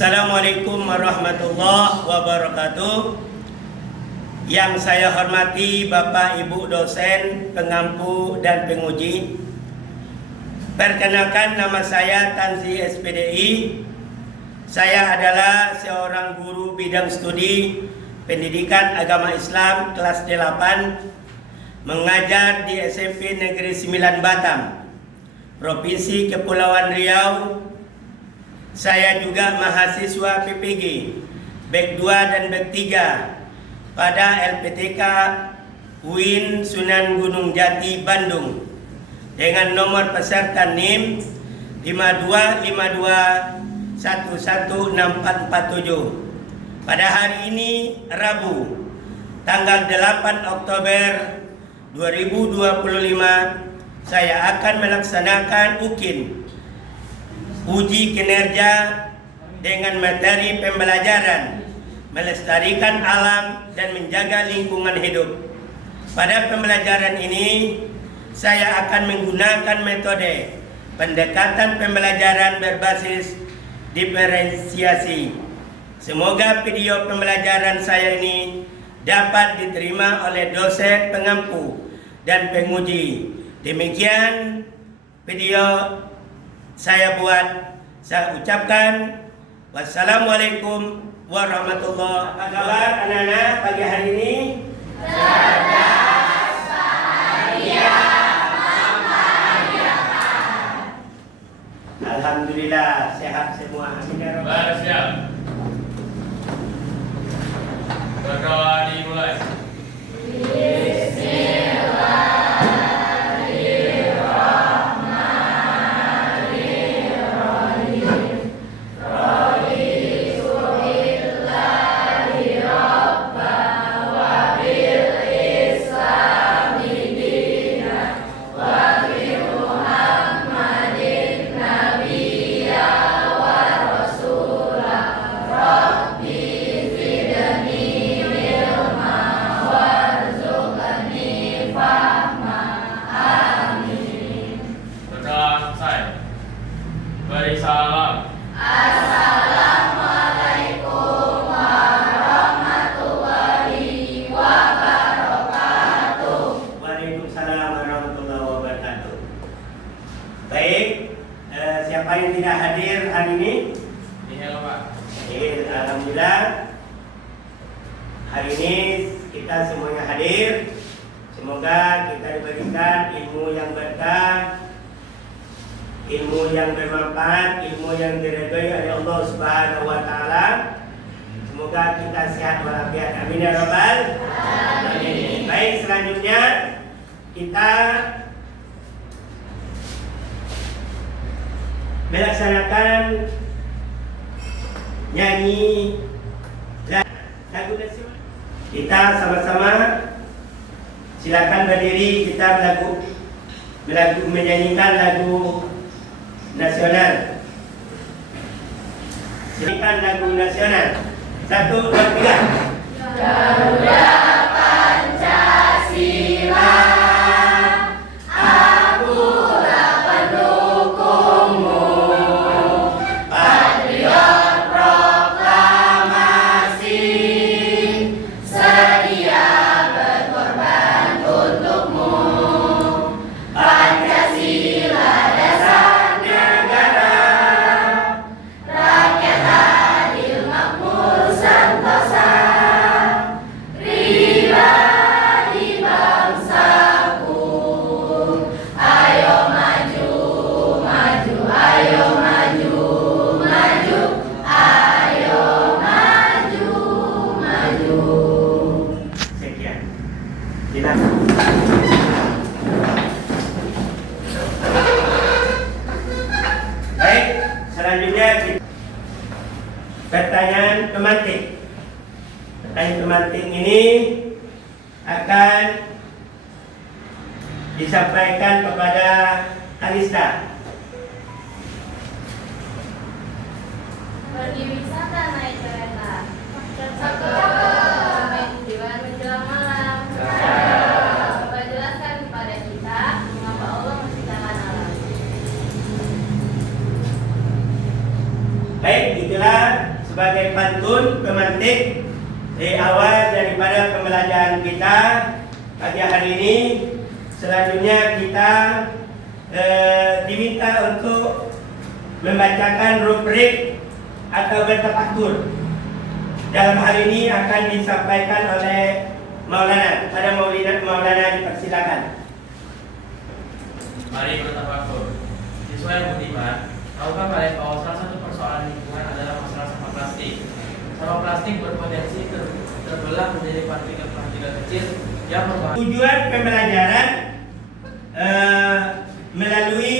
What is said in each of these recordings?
Assalamualaikum warahmatullahi wabarakatuh. Yang saya hormati Bapak Ibu dosen, pengampu dan penguji. Perkenalkan, nama saya Tanzi SPDI. Saya adalah seorang guru bidang studi pendidikan agama Islam kelas 8, mengajar di SMP Negeri 9 Batam, Provinsi Kepulauan Riau. Saya juga mahasiswa PPG Bek 2 dan Bek 3 pada LPTK UIN Sunan Gunung Jati, Bandung, dengan nomor peserta NIM 5252116447. Pada hari ini Rabu tanggal 8 Oktober 2025, saya akan melaksanakan UKIN, uji kinerja, dengan materi pembelajaran melestarikan alam dan menjaga lingkungan hidup. Pada pembelajaran ini, saya akan menggunakan metode pendekatan pembelajaran berbasis diferensiasi. Semoga video pembelajaran saya ini dapat diterima oleh dosen, pengampu, dan penguji. Demikian video saya buat. Saya ucapkan wassalamualaikum warahmatullahi wabarakatuh. Apa kabar anak-anak pagi hari ini? Cerdas, bahagia, membahagiakan. Alhamdulillah sehat semua. Amin ya rabbal Siap. Berdoa dimulai. Beri salam. Assalamualaikum warahmatullahi wabarakatuh. Waalaikumsalam warahmatullahi wabarakatuh. Baik, siapa yang tidak hadir hari ini? Iya, Pak. Alhamdulillah, hari ini kita semuanya hadir. Semoga kita diberikan ilmu yang berkah, ilmu yang bermanfaat, ilmu yang diridhai oleh Allah Subhanahu wa taala. Semoga kita sehat walafiat. Amin ya rabbal alamin. Baik, selanjutnya kita melaksanakan nyanyi lagu nasional. Kita sama-sama silakan berdiri, kita menyanyikan lagu nasional. Silakan lagu nasional. 1, 2, 3. Garuda Pancasila, akulah pendukungmu. Patriot proklamasi, sedia berkorban untukmu. Pancasila dasar negara, rakyat adil makmur sentosa, pribadi bangsaku. Ayo maju, maju, ayo maju, maju, ayo maju, maju. Sekian. Silakan. Baik, selanjutnya pertanyaan pemantik. Pertanyaan pemantik ini akan disampaikan kepada Kalista. Pergi wisata naik kereta. Cakep. Sampai tujuan menjelang malam. Coba jelaskan kepada kita mengapa Allah menciptakan alam. Baik, itulah pembelajaran kita pagi hari ini. Selanjutnya kita diminta untuk membacakan rubrik atau bertafakur. Dalam hal ini akan disampaikan oleh Maulana. Pada Maulana dipersilakan. Mari bertafakur. Siswa yang budiman, tahukah kalian bahwa salah satu persoalan lingkungan adalah masalah sampah plastik? Sampah plastik berpotensi terbelah menjadi partikel-partikel kecil yang berbahaya. Tujuan pembelajaran melalui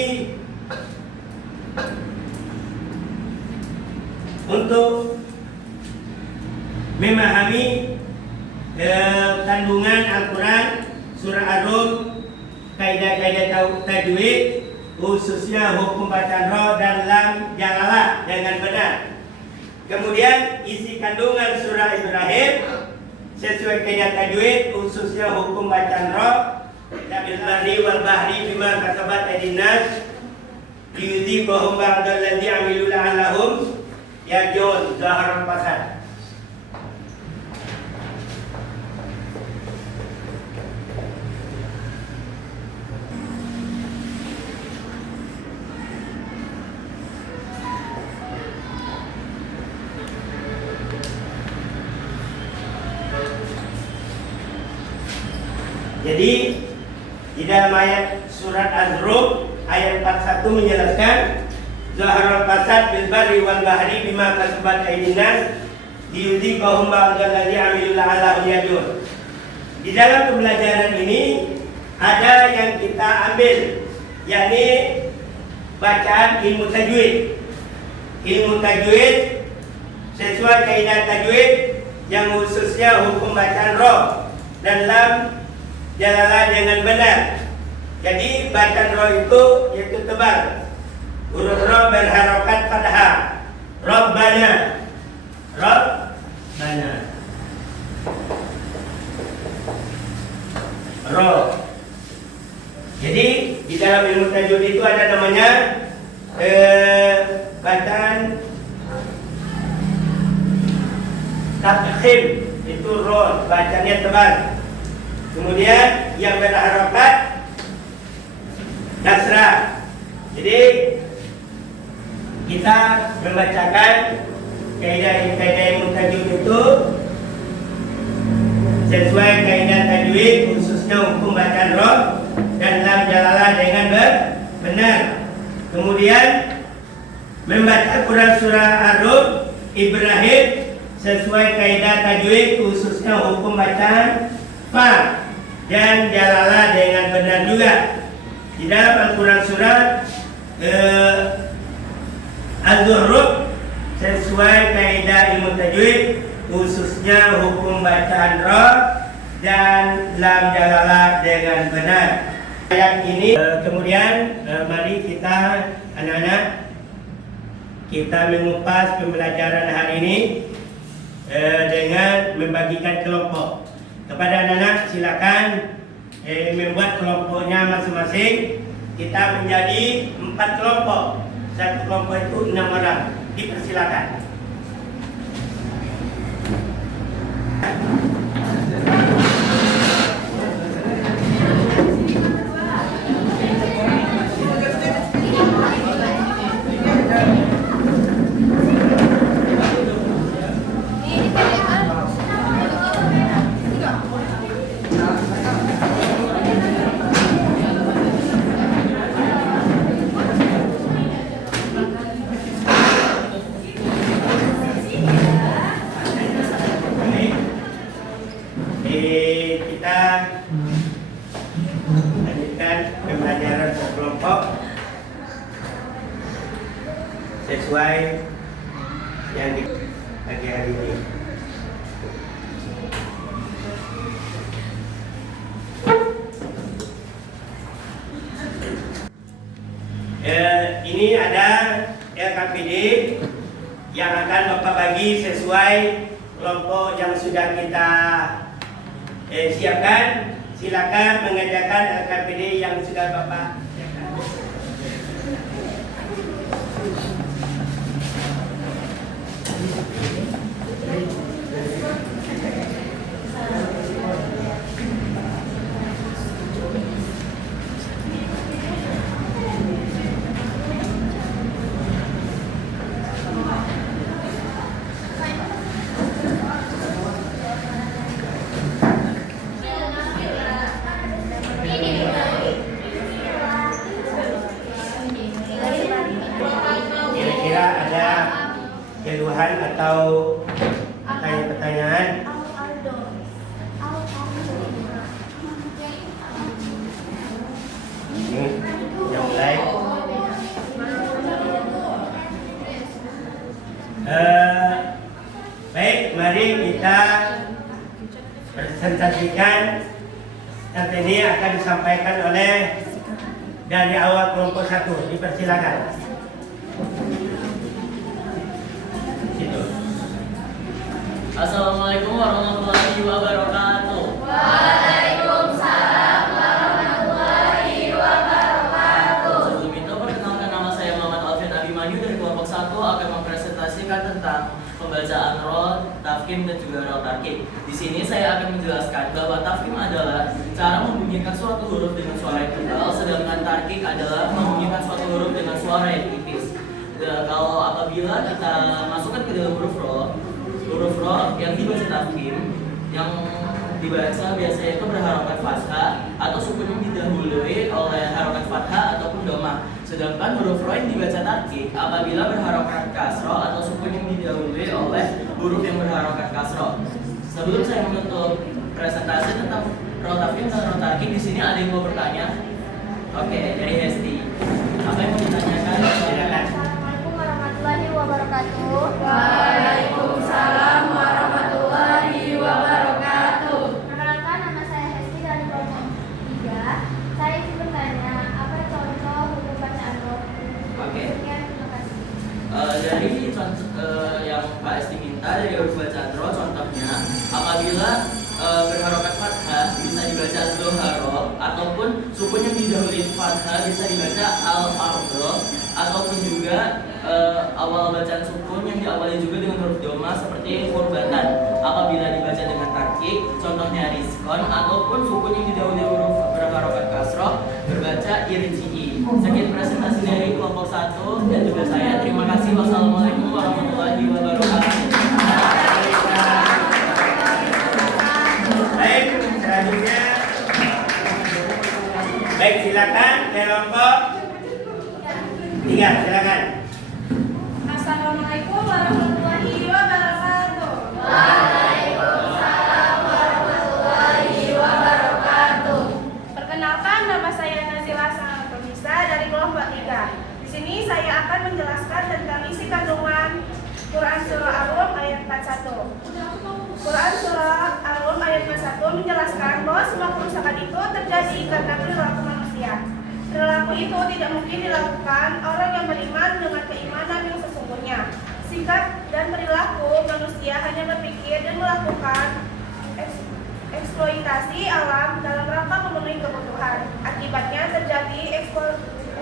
untuk memahami kandungan Al-Quran, surah Ar-Rum, kaidah-kaidah tajwid, khususnya hukum bacaan roh dan lam jalalah dengan benar. Kemudian isi kandungan surah Ibrahim sesuai kaidah tajwid, khususnya hukum bacaan roh, bil barri wal bahri bima kasabat aydin nas liyudhiqahum ba'dal ladzi 'amilu la'allahum yarji'un. Zahar al-Fasad. Jadi di dalam ayat surat Az-Zukhruf ayat 41 menjelaskan Zaharul fasad bil barri wal bahri bima kasabat aydin nas liyudhiqahum ba'dal ladzi 'amilu la'allahum yarji'un. Di dalam pembelajaran ini ada yang kita ambil, yakni bacaan ilmu tajwid. Ilmu tajwid sesuai kaidah tajwid yang khususnya hukum bacaan roh dan lam jalalah dengan benar. Jadi bacaan roh itu yaitu tebal. Huruf roh berharokat fathah. Rabbana. Rabbana. Roh. Jadi di dalam ilmu tajwid itu ada namanya bacaan tafkhim, itu roh, bacanya tebal. Kemudian yang berharokat kasrah. Jadi kita membacakan kaidah ilmu tajwid itu sesuai kaidah tajwid, khususnya hukum bacaan roh dan lam jalalah dengan benar. Kemudian membaca Quran surah Ar-Rum Ibrahim sesuai kaidah tajwid, khususnya hukum bacaan fa dan jalalah dengan benar juga. Di dalam Al-Quran surat Az-Zukhruf sesuai kaidah ilmu tajwid, khususnya hukum bacaan roh dan lam jalalah dengan benar. Ayat ini kemudian mari kita anak-anak kita mengupas pembelajaran hari ini dengan membagikan kelompok. Kepada anak-anak silakan membuat kelompoknya masing-masing. Kita menjadi 4 kelompok. Satu kelompok itu 6 orang. Dipersilakan. Kita lanjutkan pembelajaran berkelompok sesuai yang di pagi hari ini. Ini ada LKPD yang akan Bapak bagi sesuai kelompok yang sudah kita siapkan. Silakan mengerjakan LKPD yang sudah Bapak siapkan. atau pertanyaan? Yang mulai. Baik, mari kita presentasikan. Nanti ini akan disampaikan oleh dari awal kelompok 1. Dipersilakan. Situ. Assalamualaikum warahmatullahi wabarakatuh. Waalaikumsalam warahmatullahi wabarakatuh. Sebelum itu, perkenalkan, nama saya Muhammad Alvin Abimanyu dari kelompok 1 akan mempresentasikan tentang pembacaan roh, tafkim, dan juga roh tarkik. Di sini saya akan menjelaskan bahwa tafkim adalah cara membunyikan suatu huruf dengan suara yang tebal, sedangkan tarkik adalah membunyikan suatu huruf dengan suara yang tipis. Kalau apabila kita masukkan ke dalam huruf roh yang dibaca tafkim, yang dibaca biasanya itu berharokat fathah atau sukun yang didahului oleh harokat fathah ataupun domah. Sedangkan huruf roh yang dibaca tarkik apabila berharokat kasroh atau sukun yang didahului oleh huruf yang berharokat kasroh. Sebelum saya menutup presentasi tentang roh tafkim dan roh tarkik, di sini ada yang mau bertanya? Oke, dari Hesti. Apa yang mau ditanyakan? Silakan. Assalamualaikum warahmatullahi wabarakatuh. Waalaikumsalam warahmatullahi wabarakatuh. Perkenalkan, nama saya Hesti dari kelompok 3. Saya ingin bertanya, apa contoh huruf bacaan roh? Oke. Sekian, terima kasih. Dari contoh yang Pak Esti minta dari huruf bacaan roh, contohnya apabila berharokat fathah bisa dibaca zoharo, ataupun sukun yang didahului fathah bisa dibaca al-ardo, ataupun juga awal bacaan sukun yang diawali juga dengan huruf doma seperti kurbatan. Apabila dibaca dengan tarkik, contohnya riskon, ataupun sukun yang didahului huruf berharokat kasroh berbaca irji'i. Sekian presentasi dari kelompok 1 dan juga saya. Terima kasih. Wassalamualaikum warahmatullahi wabarakatuh. Baik, selanjutnya. Baik, silakan kelompok 3, silakan. Assalamualaikum warahmatullahi wabarakatuh. Waalaikumsalam warahmatullahi wabarakatuh. Perkenalkan, nama saya Nazila Sangatomisa dari kelompok 3. Di sini saya akan menjelaskan tentang isi kandungan Quran Surah Ar-Rum ayat 41. Quran Surah Ar-Rum ayat 41 menjelaskan bahwa semua kerusakan itu terjadi karena perilaku manusia. Perilaku itu tidak mungkin dilakukan orang yang beriman dengan keimanan yang sesungguhnya. Sikap dan perilaku manusia hanya berpikir dan melakukan eksploitasi alam dalam rangka memenuhi kebutuhan. Akibatnya terjadi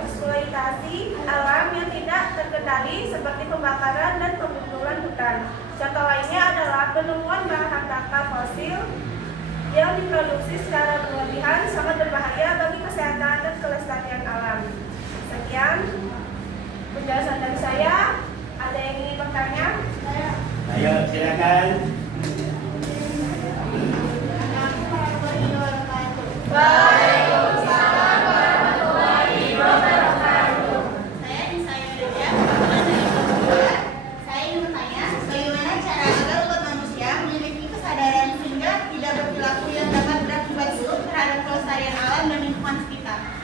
eksploitasi alam yang tidak terkendali seperti pembakaran dan pembunuhan hutan. Contoh lainnya adalah penemuan bahan bakar fosil yang diproduksi secara berlebihan sangat berbahaya bagi kesehatan dan kelestarian alam. Sekian penjelasan dari saya. Ada yang ingin bertanya? Ayo, silakan. Waalaikumsalam warahmatullahi wabarakatuh. Saya Nisaya Reja, kebetulan dari kelompok 2. Saya ingin bertanya, bagaimana cara agar umat manusia memiliki kesadaran sehingga tidak berperilaku yang dapat berakibat buruk terhadap kelestarian alam dan lingkungan sekitar?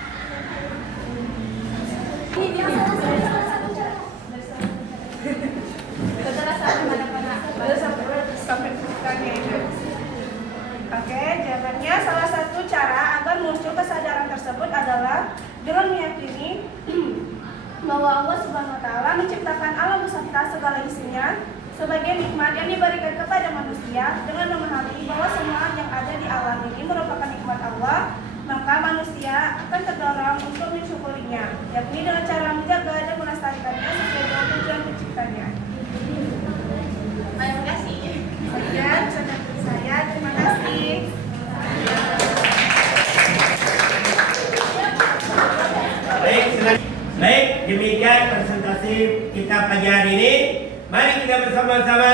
Oke, jawabannya salah satu cara agar muncul kesadaran tersebut adalah dengan meyakini bahwa Allah Subhanahu wa Ta'ala menciptakan alam beserta segala isinya sebagai nikmat yang diberikan kepada manusia. Dengan memahami bahwa semua yang ada di alam ini merupakan nikmat Allah, maka manusia akan terdorong untuk mensyukurinya, yakni dengan cara menjaga dan melestarikannya sesuai dengan tujuan penciptanya. Terima kasih. Sekian pesan dari saya. Terima kasih. Baik, demikian presentasi kita pagi hari ini. Mari kita bersama-sama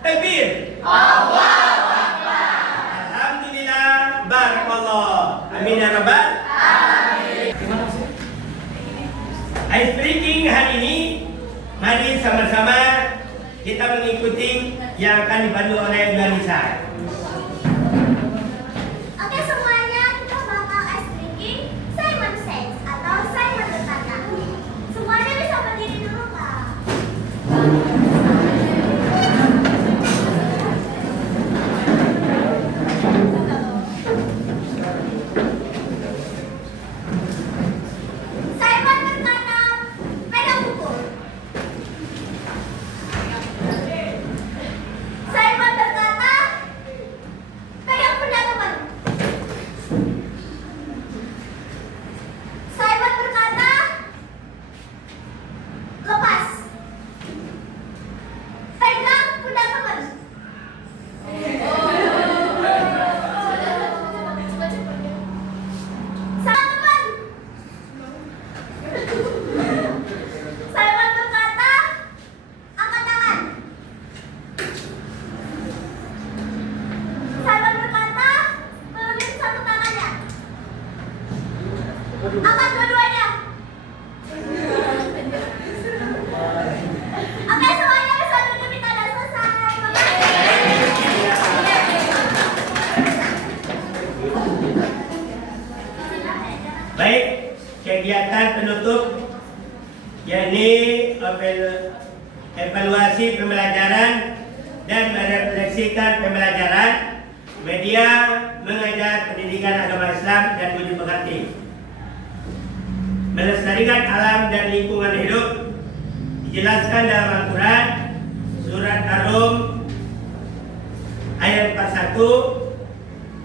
takbir. Allahu Akbar. Alhamdulillah, barakallah. Amin ya rabbal alamin. Ice breaking hari ini, mari sama-sama kita mengikuti yang akan dipandu oleh Nisa. Oke semuanya, kita bakal ice drinking Simon Says atau Simon berkata. Semuanya bisa berdiri dulu Kak. Simon berkata, pegang pukul. Simon berkata, pegang pundak teman. Simon berkata, lepas. Pegang pundak teman. Sama teman. Simon berkata, angkat tangan. Simon berkata, turunin satu tangannya. Angkat dua-duanya. Oke, semuanya bisa duduk, kita udah selesai. Baik, kegiatan penutup yakni evaluasi pembelajaran dan merefleksikan pembelajaran media mengajar pendidikan agama Islam dan budi pekerti, melestarikan alam dan lingkungan hidup dijelaskan dalam Al-Quran surat Ar-Rum ayat 41.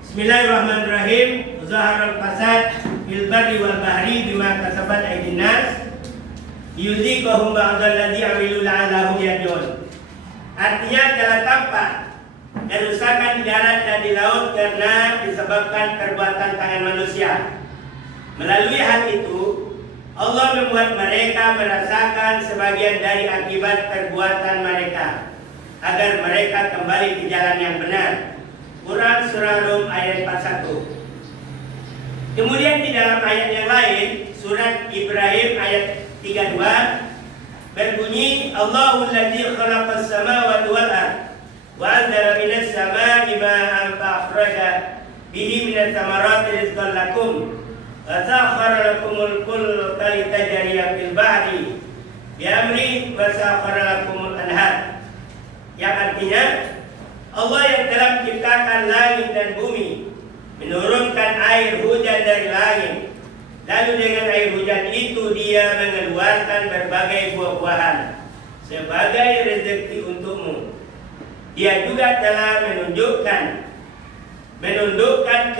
Bismillahirrahmanirrahim. Zaharal fasad fil barri wal bahri bima kasabat aydin nas yuziqahum ba'dal ladzi amilu la'allahum yarji'un. Artinya telah tampak kerusakan di darat dan di laut karena disebabkan perbuatan tangan manusia. Melalui hal itu Allah membuat mereka merasakan sebagian dari akibat perbuatan mereka agar mereka kembali ke jalan yang benar. Quran surah Rum ayat 41. Kemudian di dalam ayat yang lain surat Ibrahim ayat 32 berbunyi Allahul ladzi khalaqas samawati wal ard wa anzala minas samaa'i ma'an fa akhraja bihi minats thamarati rizqan lakum wa sakhkhara lakumul fulka litajriya fil bahri bi amri wa sakhkhara lakumul anhar, yang artinya Allah yang telah menciptakan langit dan bumi, menurunkan air hujan dari langit, lalu dengan air hujan itu dia mengeluarkan berbagai buah-buahan sebagai rezeki untukmu. Dia juga telah menundukkan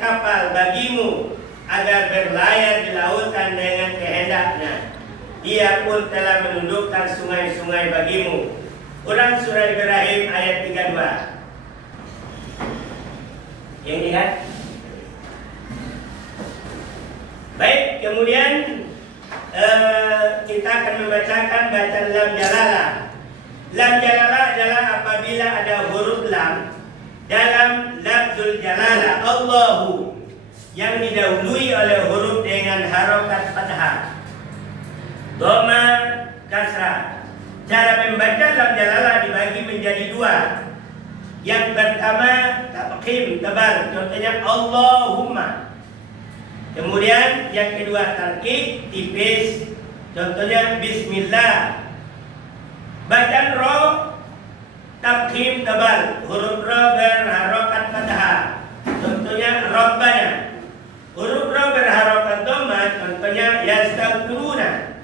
kapal bagimu agar berlayar di lautan dengan kehendaknya. Dia pun telah menundukkan sungai-sungai bagimu. Quran surah Ibrahim ayat 32. Yang ini kan? Baik, kemudian kita akan membacakan bacaan lam jalalah. Lam jalalah adalah apabila ada huruf lam dalam lafzul jalalah Allahu yang didahului oleh huruf dengan harokat fathah, dhamma, kasrah. Cara membaca lam jalalah dibagi menjadi dua. Yang pertama tafkhim tebal, contohnya Allahumma. Kemudian yang kedua tarkik tipis, contohnya Bismillah. Bacaan ro tafkhim tebal, huruf ro berharokat fathah, contohnya Rabbana. Huruf ro berharokat dhamma, contohnya yastaghfiruna.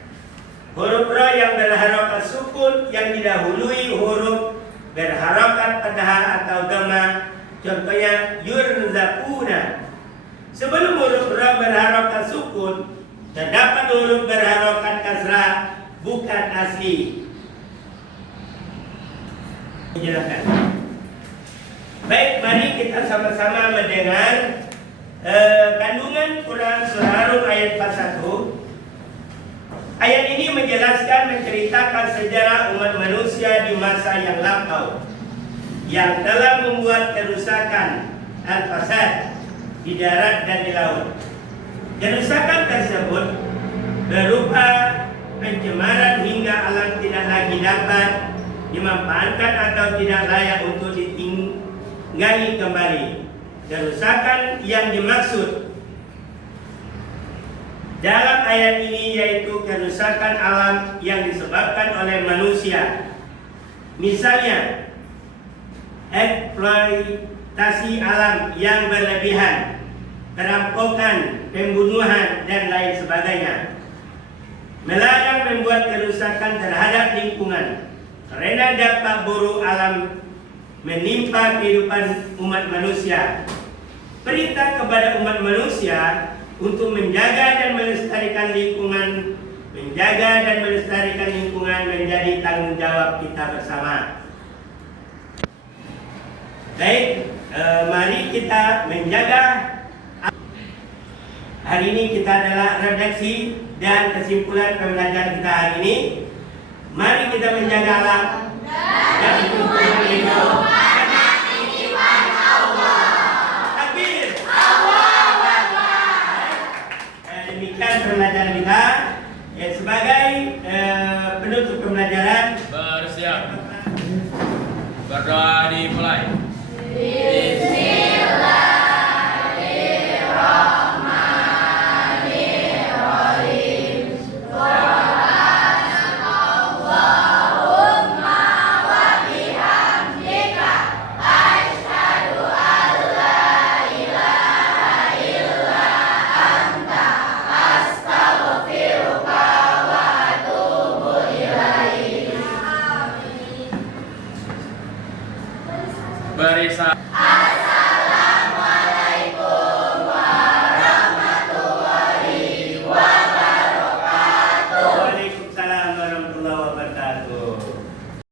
Huruf ro yang berharokat sukun yang didahului huruf berharokat fathah atau dhamma, contohnya yurzaquna. Sebelum huruf ro berharokat sukun terdapat huruf berharokat kasrah bukan asli. Silakan. Baik, mari kita sama-sama mendengar kandungan Quran surah Rum ayat 41. Ayat ini menceritakan sejarah umat manusia di masa yang lampau yang telah membuat kerusakan al-fasad di darat dan di laut. Kerusakan tersebut berupa pencemaran hingga alam tidak lagi dapat dimanfaatkan atau tidak layak untuk ditinggali kembali. Kerusakan yang dimaksud dalam ayat ini yaitu kerusakan alam yang disebabkan oleh manusia. Misalnya, eksploitasi alam yang berlebihan, perampokan, pembunuhan, dan lain sebagainya. Melarang membuat kerusakan terhadap lingkungan karena dampak buruk alam menimpa kehidupan umat manusia. Perintah kepada umat manusia untuk menjaga dan melestarikan lingkungan, menjadi tanggung jawab kita bersama. Baik, mari kita menjaga. Hari ini kita adalah redaksi dan kesimpulan pembelajaran kita hari ini. Mari kita menjaga alam dan lingkungan hidup. Demikian pembelajaran kita. Sebagai penutup pembelajaran, bersiap berdoa.